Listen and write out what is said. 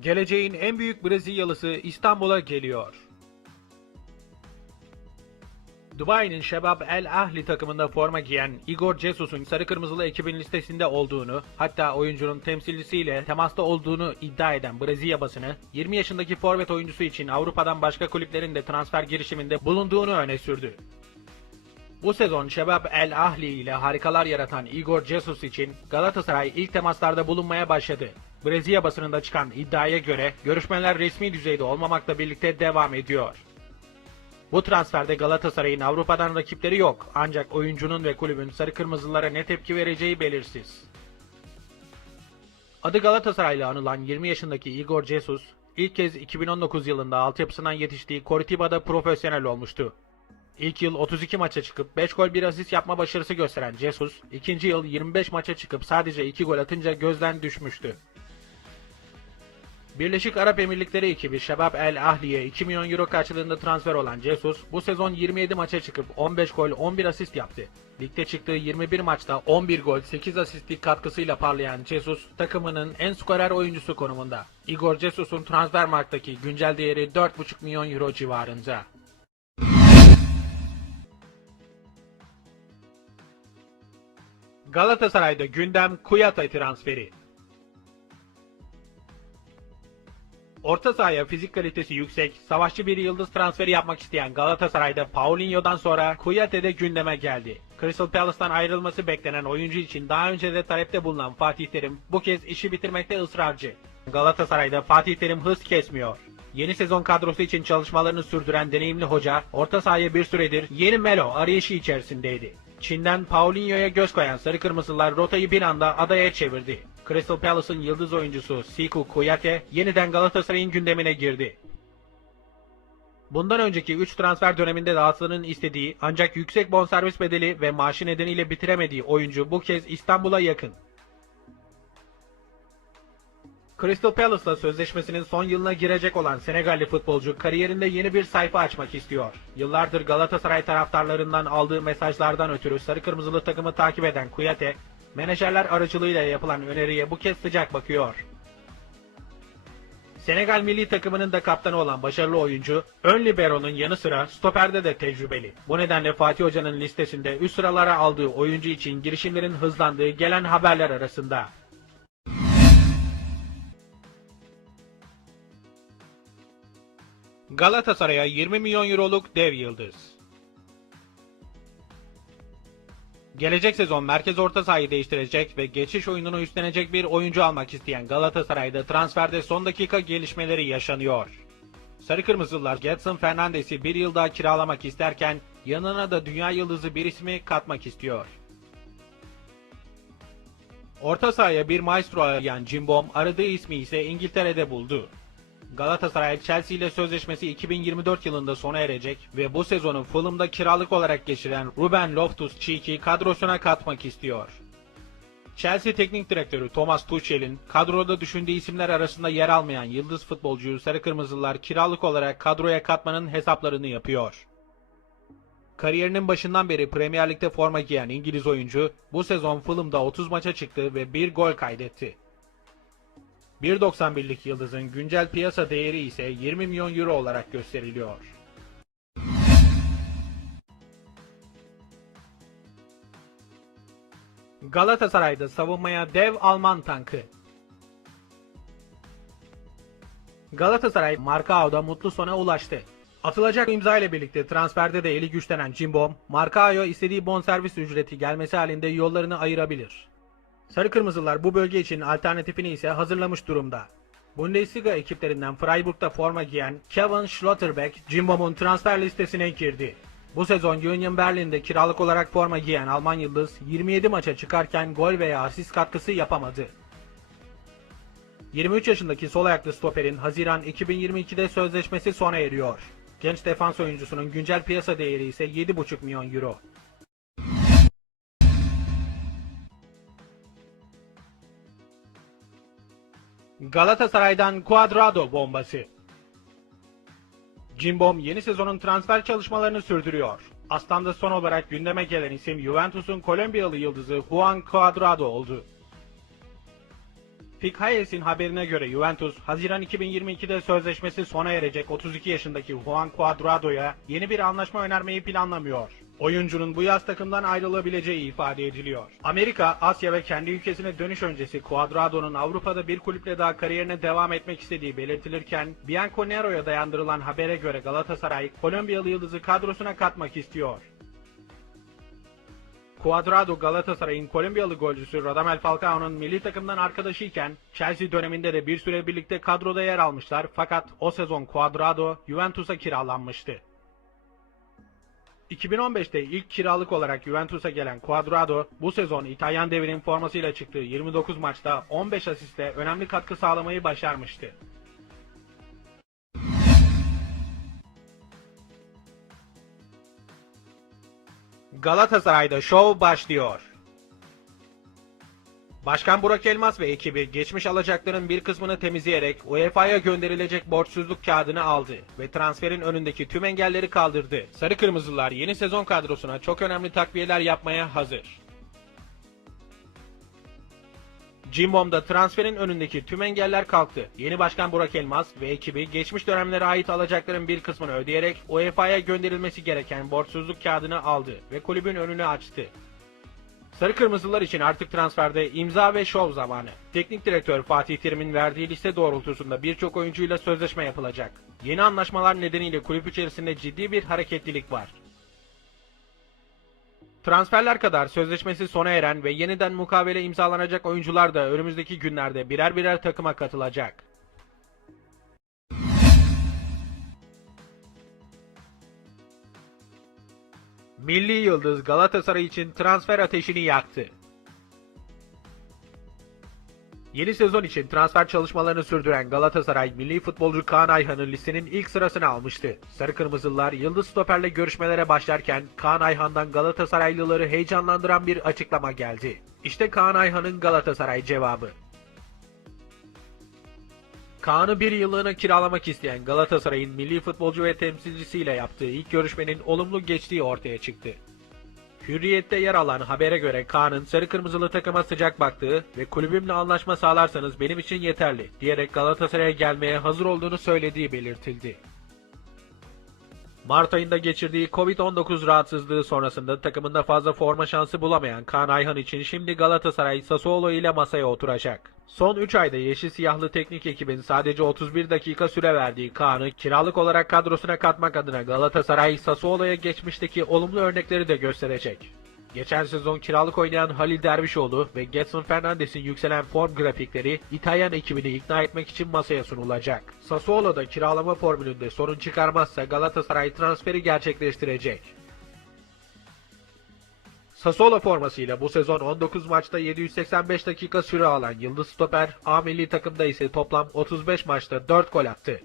Geleceğin en büyük Brezilyalısı İstanbul'a geliyor. Dubai'nin Şebab El Ahli takımında forma giyen Igor Jesus'un sarı kırmızılı ekibin listesinde olduğunu, hatta oyuncunun temsilcisiyle temasta olduğunu iddia eden Brezilya basını, 20 yaşındaki forvet oyuncusu için Avrupa'dan başka kulüplerin de transfer girişiminde bulunduğunu öne sürdü. Bu sezon Şebab El Ahli ile harikalar yaratan Igor Jesus için Galatasaray ilk temaslarda bulunmaya başladı. Brezilya basınında çıkan iddiaya göre görüşmeler resmi düzeyde olmamakla birlikte devam ediyor. Bu transferde Galatasaray'ın Avrupa'dan rakipleri yok ancak oyuncunun ve kulübün sarı kırmızılara ne tepki vereceği belirsiz. Adı Galatasaray'la anılan 20 yaşındaki Igor Jesus, ilk kez 2019 yılında altyapısından yetiştiği Cortiba'da profesyonel olmuştu. İlk yıl 32 maça çıkıp 5 gol 1 asist yapma başarısı gösteren Jesus, ikinci yıl 25 maça çıkıp sadece 2 gol atınca gözden düşmüştü. Birleşik Arap Emirlikleri ekibi Şebab El Ahli'ye 2 milyon euro karşılığında transfer olan Jesus, bu sezon 27 maça çıkıp 15 gol 11 asist yaptı. Ligde çıktığı 21 maçta 11 gol 8 asistlik katkısıyla parlayan Jesus, takımının en skorer oyuncusu konumunda. Igor Jesus'un Transfermarkt'taki güncel değeri 4,5 milyon euro civarında. Galatasaray'da gündem Kuyata transferi. Orta sahaya fizik kalitesi yüksek, savaşçı bir yıldız transferi yapmak isteyen Galatasaray'da Paulinho'dan sonra Kuyate de gündeme geldi. Crystal Palace'tan ayrılması beklenen oyuncu için daha önce de talepte bulunan Fatih Terim bu kez işi bitirmekte ısrarcı. Galatasaray'da Fatih Terim hız kesmiyor. Yeni sezon kadrosu için çalışmalarını sürdüren deneyimli hoca, orta sahaya bir süredir yeni Melo arayışı içerisindeydi. Çin'den Paulinho'ya göz koyan Sarı Kırmızılar rotayı bir anda adaya çevirdi. Crystal Palace'ın yıldız oyuncusu Siku Kuyate yeniden Galatasaray'ın gündemine girdi. Bundan önceki 3 transfer döneminde de Aslı'nın istediği ancak yüksek bonservis bedeli ve maaşı nedeniyle bitiremediği oyuncu bu kez İstanbul'a yakın. Crystal Palace'la sözleşmesinin son yılına girecek olan Senegalli futbolcu kariyerinde yeni bir sayfa açmak istiyor. Yıllardır Galatasaray taraftarlarından aldığı mesajlardan ötürü sarı kırmızılı takımı takip eden Kuyate, menajerler aracılığıyla yapılan öneriye bu kez sıcak bakıyor. Senegal milli takımının da kaptanı olan başarılı oyuncu, ön libero'nun yanı sıra stoperde de tecrübeli. Bu nedenle Fatih Hoca'nın listesinde üst sıralara aldığı oyuncu için girişimlerin hızlandığı gelen haberler arasında. Galatasaray'a 20 milyon euroluk dev yıldız. Gelecek sezon merkez orta sahayı değiştirecek ve geçiş oyununu üstlenecek bir oyuncu almak isteyen Galatasaray'da transferde son dakika gelişmeleri yaşanıyor. Sarı Kırmızılar Getson Fernandes'i bir yıl daha kiralamak isterken yanına da dünya yıldızı bir ismi katmak istiyor. Orta sahaya bir maestro arayan Cimbom aradığı ismi ise İngiltere'de buldu. Galatasaray Chelsea ile sözleşmesi 2024 yılında sona erecek ve bu sezonu Fulham'da kiralık olarak geçiren Ruben Loftus-Cheek'i kadrosuna katmak istiyor. Chelsea Teknik Direktörü Thomas Tuchel'in kadroda düşündüğü isimler arasında yer almayan yıldız futbolcuyu Sarı Kırmızılar kiralık olarak kadroya katmanın hesaplarını yapıyor. Kariyerinin başından beri Premier Lig'de forma giyen İngiliz oyuncu bu sezon Fulham'da 30 maça çıktı ve bir gol kaydetti. 1.91'lik yıldızın güncel piyasa değeri ise 20 milyon euro olarak gösteriliyor. Galatasaray'da savunmaya dev Alman tankı. Galatasaray Markao'da mutlu sona ulaştı. Atılacak imza ile birlikte transferde de eli güçlenen Cimbom, Markao istediği bonservis ücreti gelmesi halinde yollarını ayırabilir. Sarı Kırmızılar bu bölge için alternatifini ise hazırlamış durumda. Bundesliga ekiplerinden Freiburg'da forma giyen Kevin Schlotterbeck, Cimbom'un transfer listesine girdi. Bu sezon Union Berlin'de kiralık olarak forma giyen Alman Yıldız 27 maça çıkarken gol veya asist katkısı yapamadı. 23 yaşındaki sol ayaklı stoperin Haziran 2022'de sözleşmesi sona eriyor. Genç defans oyuncusunun güncel piyasa değeri ise 7,5 milyon euro. Galatasaray'dan Cuadrado bombası. Cimbom yeni sezonun transfer çalışmalarını sürdürüyor. Aslan'da son olarak gündeme gelen isim Juventus'un Kolombiyalı yıldızı Juan Cuadrado oldu. Fik Hayes'in haberine göre Juventus, Haziran 2022'de sözleşmesi sona erecek 32 yaşındaki Juan Cuadrado'ya yeni bir anlaşma önermeyi planlamıyor. Oyuncunun bu yaz takımdan ayrılabileceği ifade ediliyor. Amerika, Asya ve kendi ülkesine dönüş öncesi Cuadrado'nun Avrupa'da bir kulüple daha kariyerine devam etmek istediği belirtilirken, Bianconero'ya dayandırılan habere göre Galatasaray, Kolombiyalı yıldızı kadrosuna katmak istiyor. Cuadrado Galatasaray'ın Kolombiyalı golcüsü Radamel Falcao'nun milli takımdan arkadaşıyken Chelsea döneminde de bir süre birlikte kadroda yer almışlar fakat o sezon Cuadrado Juventus'a kiralanmıştı. 2015'te ilk kiralık olarak Juventus'a gelen Cuadrado bu sezon İtalyan devinin formasıyla çıktığı 29 maçta 15 asiste önemli katkı sağlamayı başarmıştı. Galatasaray'da şov başlıyor. Başkan Burak Elmas ve ekibi geçmiş alacakların bir kısmını temizleyerek UEFA'ya gönderilecek borçsuzluk kağıdını aldı ve transferin önündeki tüm engelleri kaldırdı. Sarı Kırmızılar yeni sezon kadrosuna çok önemli takviyeler yapmaya hazır. Cimbom'da transferin önündeki tüm engeller kalktı. Yeni başkan Burak Elmas ve ekibi geçmiş dönemlere ait alacakların bir kısmını ödeyerek UEFA'ya gönderilmesi gereken borçsuzluk kağıdını aldı ve kulübün önünü açtı. Sarı Kırmızılar için artık transferde imza ve şov zamanı. Teknik direktör Fatih Terim'in verdiği liste doğrultusunda birçok oyuncuyla sözleşme yapılacak. Yeni anlaşmalar nedeniyle kulüp içerisinde ciddi bir hareketlilik var. Transferler kadar sözleşmesi sona eren ve yeniden mukavele imzalanacak oyuncular da önümüzdeki günlerde birer birer takıma katılacak. Milli Yıldız Galatasaray için transfer ateşini yaktı. Yeni sezon için transfer çalışmalarını sürdüren Galatasaray milli futbolcu Kaan Ayhan'ı listenin ilk sırasına almıştı. Sarı Kırmızılar Yıldız Stoper'le görüşmelere başlarken Kaan Ayhan'dan Galatasaraylıları heyecanlandıran bir açıklama geldi. İşte Kaan Ayhan'ın Galatasaray cevabı. Kaan'ı bir yıllığına kiralamak isteyen Galatasaray'ın milli futbolcu ve temsilcisiyle yaptığı ilk görüşmenin olumlu geçtiği ortaya çıktı. Hürriyet'te yer alan habere göre Kaan'ın sarı kırmızılı takıma sıcak baktığı ve kulübümle anlaşma sağlarsanız benim için yeterli diyerek Galatasaray'a gelmeye hazır olduğunu söylediği belirtildi. Mart ayında geçirdiği Covid-19 rahatsızlığı sonrasında takımında fazla forma şansı bulamayan Kaan Ayhan için şimdi Galatasaray Sassuolo ile masaya oturacak. Son 3 ayda yeşil siyahlı teknik ekibin sadece 31 dakika süre verdiği Kaan'ı kiralık olarak kadrosuna katmak adına Galatasaray Sassuolo'ya geçmişteki olumlu örnekleri de gösterecek. Geçen sezon kiralık oynayan Halil Dervişoğlu ve Getson Fernandes'in yükselen form grafikleri İtalyan ekibini ikna etmek için masaya sunulacak. Sassuolo'da kiralama formülünde sorun çıkarmazsa Galatasaray transferi gerçekleştirecek. Sassuolo formasıyla bu sezon 19 maçta 785 dakika süre alan Yıldız Stoper, A milli takımda ise toplam 35 maçta 4 gol attı.